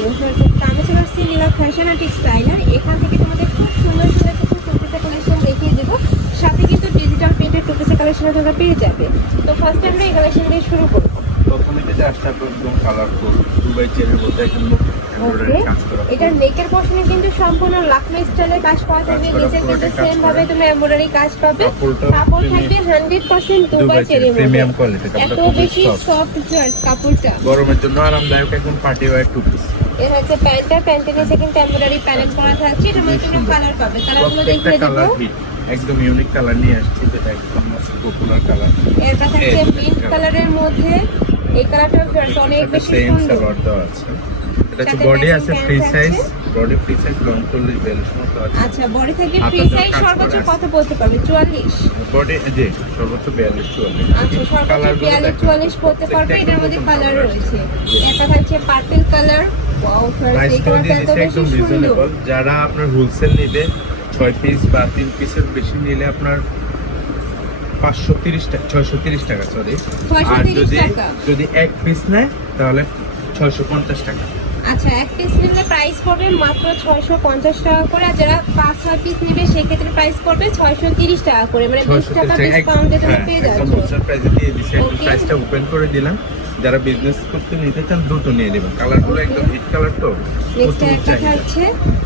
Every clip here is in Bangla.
কামেশ্বর সিলিলা ফ্যাশন আর টেক্সটাইলার এখান থেকে তোমাদের খুব সুন্দর সুন্দর কিছু টুপিসা কালেকশন দেখিয়ে দেবো। সাথে কিন্তু ডিজিটাল প্রিন্টের টুপিসা কালেকশন তোমরা পেয়ে যাবে। তো ফার্স্ট আমরা এই কালেকশন দিয়ে শুরু করব। প্রথমে যেটা আসছে একদম কালারফুল দুবাই চেনের মধ্যে একদম এমব্রয়ডারি ওকে কাজ করা এটার নেকের পশনে কিন্তু সম্পূর্ণ লাকমা স্টাইলের কাজ পাওয়া যাবে। নিচে কিন্তু সেম ভাবে। তোমরা এমব্রয়ডারি কাজ পাবে। কাপড় থাকবে হান্ড্রেড পার্সেন্ট দুবাই চেরি, এত বেশি সফট জয়েন্ট কাপড়টা। গরমের জন্য আরামদায়ক একদম পার্টি ওয়্যার টু পিস এর হচ্ছে প্যান্টটা প্যান্টের নিচে কিন্তু এমব্রয়ডারি প্যালেট করা থাকছে। এটার মধ্যে তোমরা কালার পাবে। কালারগুলো দেখিয়ে দেবো। একদম ইউনিক কালার নিয়ে আসছে যেটা একদম পপুলার কালারের থাকছে হচ্ছে মিন্ট কালারের মধ্যে। এই কালারটা অনেক বেশি সুন্দর। আছে। এটা হচ্ছে বডি আছে free size body free size long মতো আছে। আচ্ছা বডি থেকে ফ্রি সাইজ সর্বোচ্চ কত বলতে পারবে? চুয়াল্লিশ? বডি জি সর্বোচ্চ বিয়াল্লিশ চুয়াল্লিশ। আচ্ছা সর্বোচ্চ কালারগুলো বিয়াল্লিশ দেখেন। চুয়াল্লিশ পড়তে পারবে? এটার মধ্যে কালার রয়েছে। একটা থাকছে পার্পল কালার ওয়াও একদম রিজনেবল যারা আপনার হোলসেল পিস বা তিন পিসের বেশি নিলে আপনার পাঁচশো তিরিশ টাকা ছয়শো তিরিশ টাকা সরি আর যদি যদি এক পিস নেয় তাহলে ছয়শো পঞ্চাশ টাকা। আচ্ছা এক পিস নিলে প্রাইস পড়বে মাত্র ছয়শো পঞ্চাশ টাকা করে আর যারা পাঁচ ছয় পিস নেবে সেক্ষেত্রে প্রাইস পড়বে ছয়শো তিরিশ টাকা করে। মানে বিশ টাকা ডিসকাউন্টে তোমরা হ্যাঁ, পেয়ে যাচ্ছ. প্রাইসটা ওপেন করে দিলাম। যারা বিজনেস করতে নিতে চান দ্রুত নিয়ে নেবেন। কালারগুলো একদম হিট কালার তো নেক্সট একটা থাকছে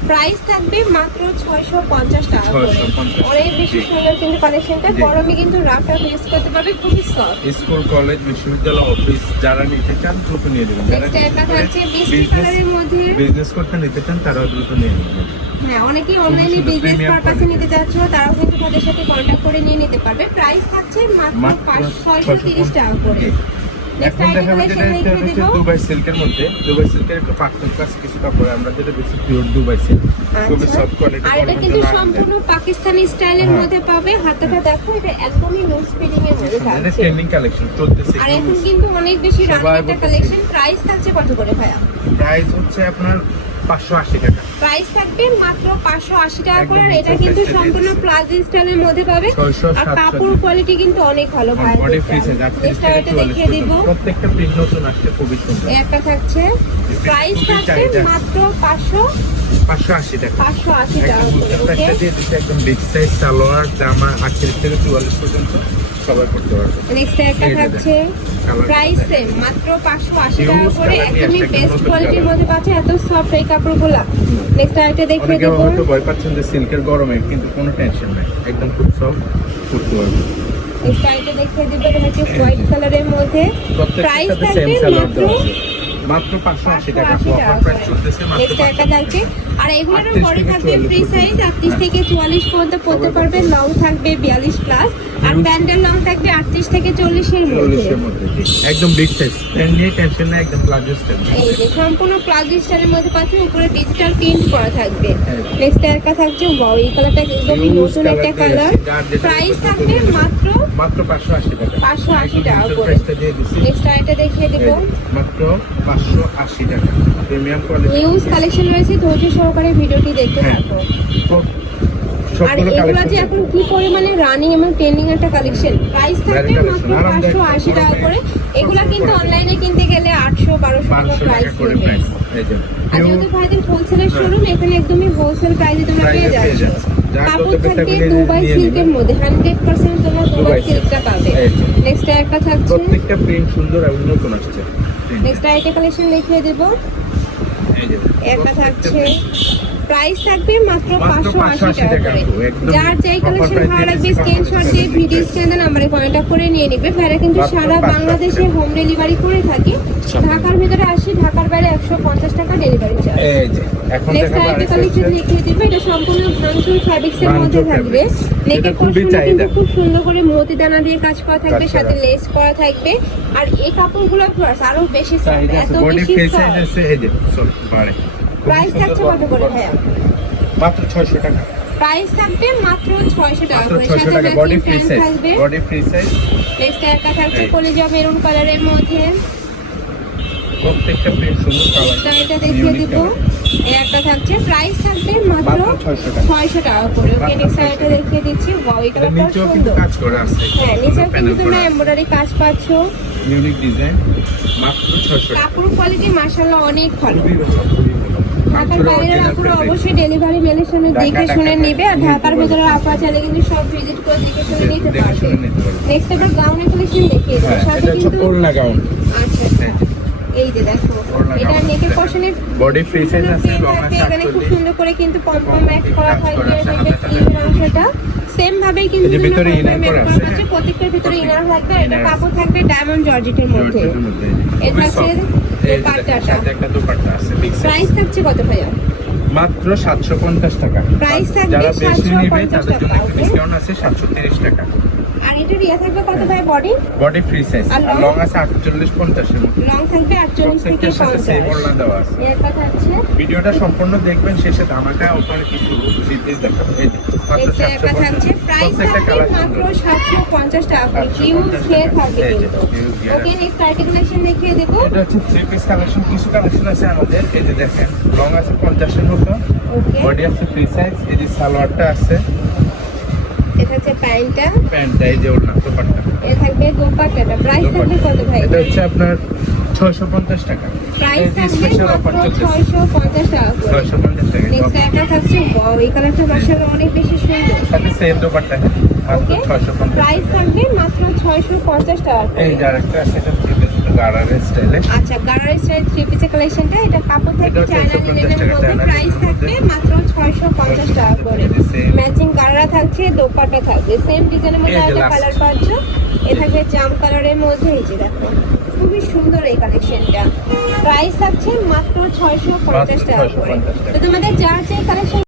প্রাইস থাকবে মাত্র ছয়শো পঞ্চাশ টাকা 650 অনেক বেশি সুন্দর কিন্তু কালেকশনটা গরমে কিন্তু রাফটা ইউজ করতে পারবে খুবই সফট স্কুল কলেজ বিশ্ববিদ্যালয় অফিস যারা নিতে চান দ্রুত নিয়ে নেবেন। নেক্সট একটা থাকছে কালারের মধ্যে। বিজনেস করতে নিতে চান তারাও দ্রুত নিয়ে নেবেন। হ্যাঁ অনেকেই অনলাইনে বিজনেস পারপাসে নিতে যাচ্ছ তারাও কিন্তু তাদের সাথে কন্ট্যাক্ট করে নিয়ে নিতে পারবে। প্রাইস থাকছে মাত্র মাত্র ছয়শো তিরিশ টাকা করে। এখন দেখা যাবে যেটা এটা হচ্ছে দুবাই সিল্কের মধ্যে। দুবাই সিল্কের একটু পার্থক্য আছে কিছু কাপড়ে আমরা যেটা বেশি পিওর দুবাই সিল্ক খুবই। সফট কোয়ালিটি আর এটা কিন্তু সম্পূর্ণ পাকিস্তানি স্টাইলের হ্যাঁ। মধ্যে পাবে। হাতাটা দেখো এটা একদমই লুজ ফিটিং এর মধ্যে এটা ট্রেন্ডিং কালেকশন চলতেছে আর এখন কিন্তু অনেক বেশি রানিং একটা কালেকশন প্রাইস থাকছে কত করে ভাইয়া? প্রাইস হচ্ছে আপনার পাঁচশো আশি টাকা। প্রাইস থাকবে মাত্র পাঁচশো আশি টাকা করে। এটা কিন্তু সম্পূর্ণ। প্লাজো স্টাইলের মধ্যে পাবে। আর 700 কাপড় কোয়ালিটি কিন্তু অনেক ভালো ভাই। বডি ফ্রি সাইজ এটা চুয়াল্লিশ দেখিয়ে দিব। প্রত্যেকটা প্রিন্ট নতুন আসছে খুবই সুন্দর। একটা থাকছে। প্রাইস থাকবে মাত্র পাঁচশো পাঁচশো আশি টাকা। পাঁচশো আশি টাকা একটা দিয়ে দিচ্ছে একদম বিগ সাইজ সালোয়ার জামা আটত্রিশ থেকে চুয়াল্লিশ পর্যন্ত। সবাই করতে পারবে। নেক্সট একটা থাকছে প্রাইস সেম মাত্র পাঁচশো আশি Huge টাকা করে। একদমই বেস্ট কোয়ালিটির মধ্যে পাচ্ছে এত সফট এই কাপড়গুলো। নেক্সট আইটেম দেখিয়ে অনেকে দেবো। হয়তো ভয় পাচ্ছেন যে সিল্কের গরমে কিন্তু কোনো টেনশন নাই। একদম খুব সফট করতে পারবে। নেক্সট আইটেম দেখিয়ে দেব হচ্ছে হোয়াইট কালারের মধ্যে। প্রাইস থাকবে মাত্র মাত্র পাঁচশো আশি টাকা 580 অফার প্রাইস চলতেছে মাত্র একটা থাকছে। আর এগুলোর 38 বডি থাকবে ফ্রি সাইজ আটত্রিশ থেকে চুয়াল্লিশ পর্যন্ত পড়তে পারবে লং থাকবে বিয়াল্লিশ প্লাস আর প্যান্ডেল লং থাকবে আটত্রিশ থেকে চল্লিশের মধ্যে। চল্লিশের মধ্যে একদম বিগ সাইজ প্যান্ট নিয়ে টেনশন নাই একদম প্লাজো স্টাইল এই যে সম্পূর্ণ প্লাজো স্টাইলের মধ্যে পাচ্ছেন উপরে ডিজিটাল প্রিন্ট করা থাকবে। হ্যাঁ। নেক্সট একটা থাকছে ওয়াও এই কালারটা Huge নতুন একটা কালার প্রাইস থাকবে মাত্র মাত্র পাঁচশো আশি টাকা। 580 টাকা করে। নেক্সট আরেকটা দেখিয়ে দেবো। মাত্র পাঁচশো আশি টাকা। প্রিমিয়াম কোয়ালিটি নিউজ কালেকশন রয়েছে ধৈর্য সহকারে ভিডিওটি দেখতে হ্যাঁ। থাকো। আর এগুলো যে এখন কি পরিমাণে রানিং এবং ট্রেন্ডিং একটা কালেকশন প্রাইস থাকবে মাত্র পাঁচশো আশি টাকা করে। এগুলা কিন্তু অনলাইনে কিনতে গেলে আটশো বারোশো টাকা প্রাইস যে। আর যেহেতু ভাইদের হোলসেলের শোরুম এখানে একদমই হোলসেল প্রাইসে তোমরা পেয়ে যাচ্ছ। কাপড় থাকবে দুবাই সিল্কের মধ্যে। হান্ড্রেড পার্সেন্ট তোমরা দুবাই সিল্কটা পাবে। নেক্সট একটা থাকছে প্রত্যেকটা প্রিন্ট সুন্দর এবং নতুন আসছে। নেক্সট আইটে কালেকশন দেখিয়ে দেবো এটা একটা থাকছে। প্রাইস থাকবে মাত্র পাঁচশো আশি টাকা করে। যার যেই কালেকশন ভালো লাগবে স্ক্রিনশট দিয়ে ভিডিও। স্ক্রিনে নাম্বারে কন্ট্যাক্ট করে নিয়ে নেবে। ভাইরা কিন্তু সারা বাংলাদেশে হোম ডেলিভারি করে থাকে। ঢাকার ভিতরে আসি ঢাকার বাইরে একশো পঞ্চাশ টাকা ডেলিভারি চার্জ এই নেক্সট আরেকটা আরেকটা কালেকশন দেখিয়ে দেবো এটা সম্পূর্ণ ভাঙচুর মধ্যে থাকবে। নেকের কিন্তু খুব সুন্দর করে মতি দানা দিয়ে কাজ করা থাকবে সাথে লেস করা থাকবে। আর এই কাপড়গুলো আরও বেশি এত বেশি প্রাইস থাকছে কত করে ভাইয়া? মাত্র 600 টাকা। প্রাইস থাকবে মাত্র ছয়শো টাকা করে। 600 সাথে বডি ফ্রি সাইজ থাকবে। বডি ফ্রি সাইজ নেক্সট একটা থাকছে। কলিজা মেরুন কালারের মধ্যে। প্রত্যেকটা প্রিন্ট সুন্দর কালার এটা দেখিয়ে দিব। এই একটা থাকছে। প্রাইস থাকবে মাত্র মাত্র 600 টাকা। করে। ওকে নেক্সট 600 দেখিয়ে দিচ্ছি। ওয়াও এটা নিচেও কিন্তু সুন্দর। কাজ করা আছে। হ্যাঁ নিচেও প্যানেল কিন্তু তোমরা করা এমব্রয়ডারি কাজ পাচ্ছ। ইউনিক ডিজাইন মাত্র 600 টাকা। কাপড় কোয়ালিটি মাশাআল্লাহ অনেক ভালো। ঢাকার বাইরের আপুরা অবশ্যই ডেলিভারি মেলের সামনে দেখে শুনে নেবে আর ঢাকার পারবে। ভেতরে আপনারা চাইলে কিন্তু সব ভিজিট করে দেখে শুনে নিতে পারবে। নেক্সট আবার গাউনের কালেকশন দেখিয়ে দেবো হ্যাঁ, সাথে কিন্তু ওড়না। আচ্ছা আচ্ছা এই যে দেখো এটা। নেকের পশনে size আছে, এখানে খুব সুন্দর করে কিন্তু পম্পম ম্যাচ করা থাকবে আছে, স্লিভের অংশটা সেম ভাবে কিন্তু ভিতরে করা আছে, হ্যাঁ। প্রত্যেকটার ভিতরে ইনার থাকবে এটা কাপড় থাকবে ডায়মন্ড জর্জেটের মধ্যে জর্জেটের মধ্যে। সাথে একটা দোপাট্টা আছে, প্রাইস থাকছে কত ভাইয়া? মাত্র 750 টাকা। Price থাকবে যারা বেশি নিবে তাদের জন্য টাকা? ডিসকাউন্ট আছে 730 টাকা। আর এটা রিয়া থাকবে কত ভাই? বডি বডি ফ্রি সাইজ আর লং আছে 48 50 এর মধ্যে লং থাকবে আটচল্লিশ থেকে প্রত্যেকটার সাথে সেম পঞ্চাশ। ওড়না দেওয়া আছে। এর কথা আছে ভিডিওটা সম্পূর্ণ দেখবেন শেষে ধামাকা ওপরে কিছু ডিটেইলস দেখাবো। এই 750 থাকছে প্রাইস মাত্র সাতশো পঞ্চাশ টাকা করে। 750 খেয়ে কিন্তু। ওকে আছে। নেক্সট আরেকটা কালেকশন দেখিয়ে দেবো। এটা হচ্ছে থ্রি পিস কালেকশন কিছু কালেকশন আছে আমাদের। এই যে দেখেন লং আছে 50 এর মতো বডি আছে ফ্রি সাইজ এই যে সালোয়ারটা আছে। এটা প্যান্টটা। প্যান্টটা এই যে ওড়না দোপাট্টা। এ থাকবে দোপাট্টাটা। প্রাইস থাকবে কত ভাই? এটা হচ্ছে আপনার 650 টাকা। প্রাইস থাকবে মাত্র চলতেছে ছয়শো পঞ্চাশ টাকা করে। 650 টাকা। নেক্সট একটা থাকছে ওয়াও এই কালারটা মাসাল্লাহ অনেক বেশি সুন্দর। সাথে সেম দোপাট্টা। মাত্র ওকে 650 প্রাইস থাকবে মাত্র ছয়শো পঞ্চাশ টাকা করে। এই যে আরেকটা আছে এটা গারারের স্টাইলে আচ্ছা গারার স্টাইল থ্রি পিসের কালেকশনটা এটা কাপড় থাকবে চায়না 650 লিনেনের মধ্যে প্রাইস থাকবে মাত্র ছয়শো পঞ্চাশ টাকা করে। ম্যাচিং গারারা থাকছে দোপাট্টা থাকবে সেম ডিজাইনের মধ্যে last. কালার পাচ্ছ। এ থাকবে জাম কালারের মধ্যে এই যে দেখো খুবই সুন্দর এই কালেকশনটা প্রাইস থাকছে মাত্র ছয়শো পঞ্চাশ টাকা করে। তো তোমাদের যার যে কালেকশন